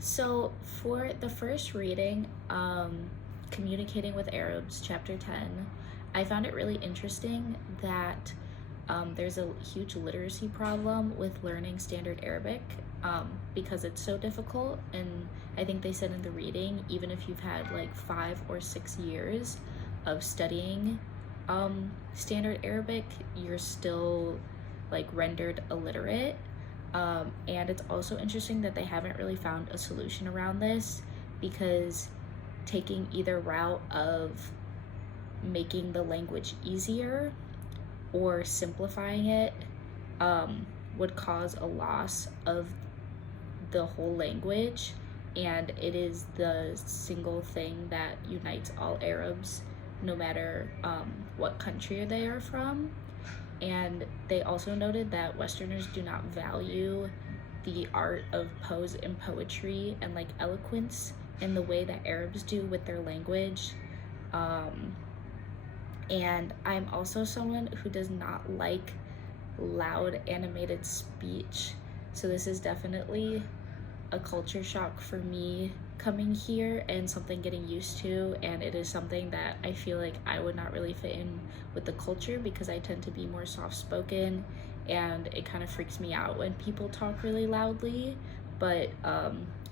So for the first reading, Communicating with Arabs, chapter 10, I found it really interesting that there's a huge literacy problem with learning standard Arabic because it's so difficult. And I think they said in the reading, even if you've had like 5 or 6 years of studying standard Arabic, you're still like rendered illiterate. And it's also interesting that they haven't really found a solution around this because taking either route of making the language easier or simplifying it would cause a loss of the whole language. And it is the single thing that unites all Arabs, no matter what country they are from. And they also noted that Westerners do not value the art of prose and poetry and like eloquence in the way that Arabs do with their language. And I'm also someone who does not like loud animated speech. So this is definitely a culture shock for me coming here and something getting used to, and it is something that I feel like I would not really fit in with the culture because I tend to be more soft-spoken, and it kind of freaks me out when people talk really loudly. But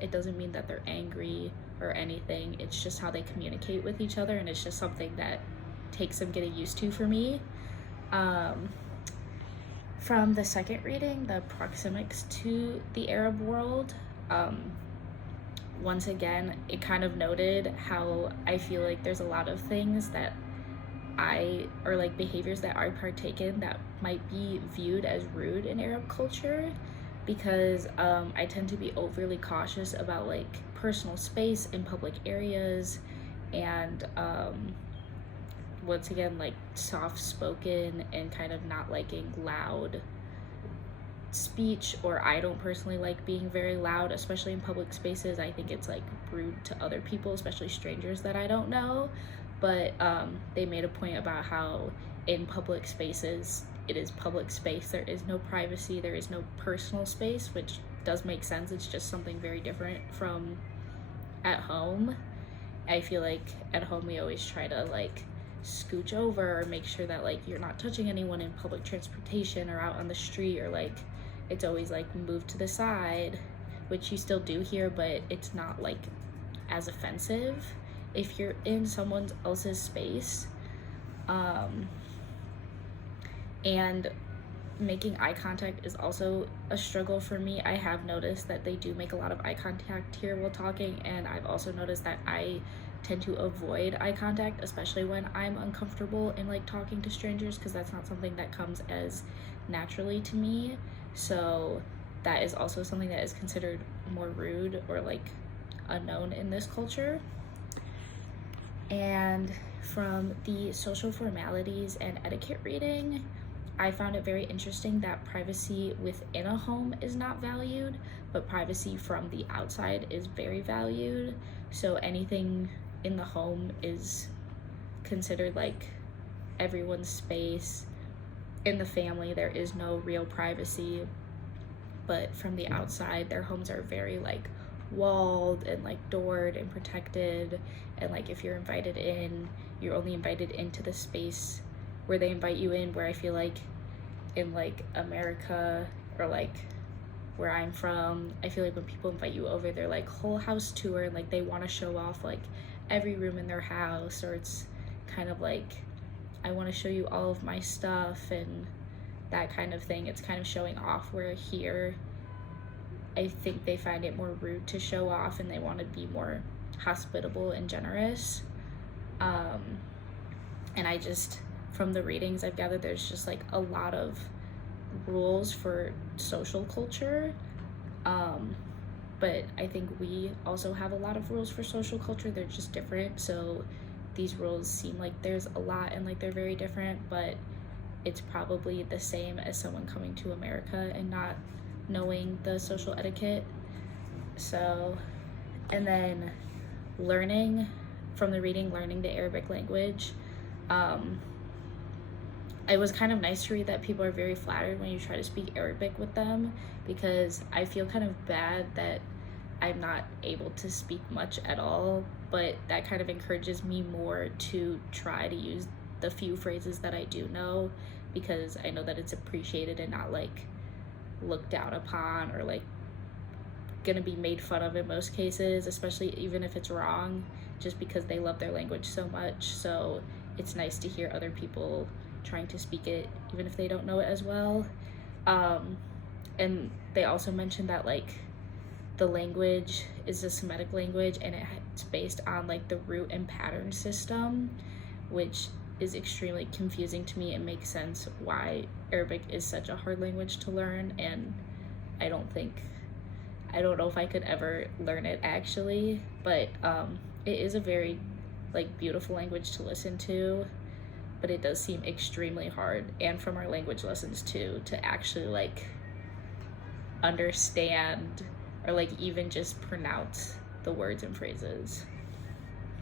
it doesn't mean that they're angry or anything. It's just how they communicate with each other, and it's just something that takes some getting used to for me. From the second reading, the proxemics to the Arab world, once again, it kind of noted how I feel like there's a lot of things that or like behaviors that I partake in that might be viewed as rude in Arab culture, because I tend to be overly cautious about like personal space in public areas, and once again, like soft-spoken and kind of not liking loud speech, or I don't personally like being very loud, especially in public spaces. I think it's like rude to other people, especially strangers that I don't know. But they made a point about how in public spaces, it is public space. There is no privacy, there is no personal space, which does make sense. It's just something very different from at home. I feel like at home we always try to like scooch over or make sure that like you're not touching anyone in public transportation or out on the street, or like it's always like moved to the side, which you still do here, but it's not like as offensive if you're in someone else's space. And making eye contact is also a struggle for me. I have noticed that they do make a lot of eye contact here while talking, and I've also noticed that I tend to avoid eye contact, especially when I'm uncomfortable in like talking to strangers, because that's not something that comes as naturally to me. So that is also something that is considered more rude or like unknown in this culture. And from the social formalities and etiquette reading, I found it very interesting that privacy within a home is not valued, but privacy from the outside is very valued. So anything in the home is considered like everyone's space. In the family, there is no real privacy, but from the outside, their homes are very like walled and like doored and protected. And like if you're invited in, you're only invited into the space where they invite you in, where I feel like in like America or like where I'm from, I feel like when people invite you over, they're like whole house tour, and like they want to show off like every room in their house, or it's kind of like I want to show you all of my stuff and that kind of thing. It's kind of showing off, where here I think they find it more rude to show off and they want to be more hospitable and generous. And I just, from the readings I've gathered, there's just like a lot of rules for social culture. But I think we also have a lot of rules for social culture. They're just different. So these rules seem like there's a lot and like they're very different, but it's probably the same as someone coming to America and not knowing the social etiquette. So, and then learning from the reading, learning the Arabic language. It was kind of nice to read that people are very flattered when you try to speak Arabic with them, because I feel kind of bad that I'm not able to speak much at all, but that kind of encourages me more to try to use the few phrases that I do know, because I know that it's appreciated and not like looked down upon or like gonna be made fun of in most cases, especially even if it's wrong, just because they love their language so much. So it's nice to hear other people trying to speak it even if they don't know it as well. And they also mentioned that like the language is a Semitic language, and it's based on like the root and pattern system, which is extremely confusing to me. It makes sense why Arabic is such a hard language to learn, and I don't know if I could ever learn it actually, but it is a very like beautiful language to listen to, but it does seem extremely hard, and from our language lessons too, to actually like understand or like even just pronounce the words and phrases.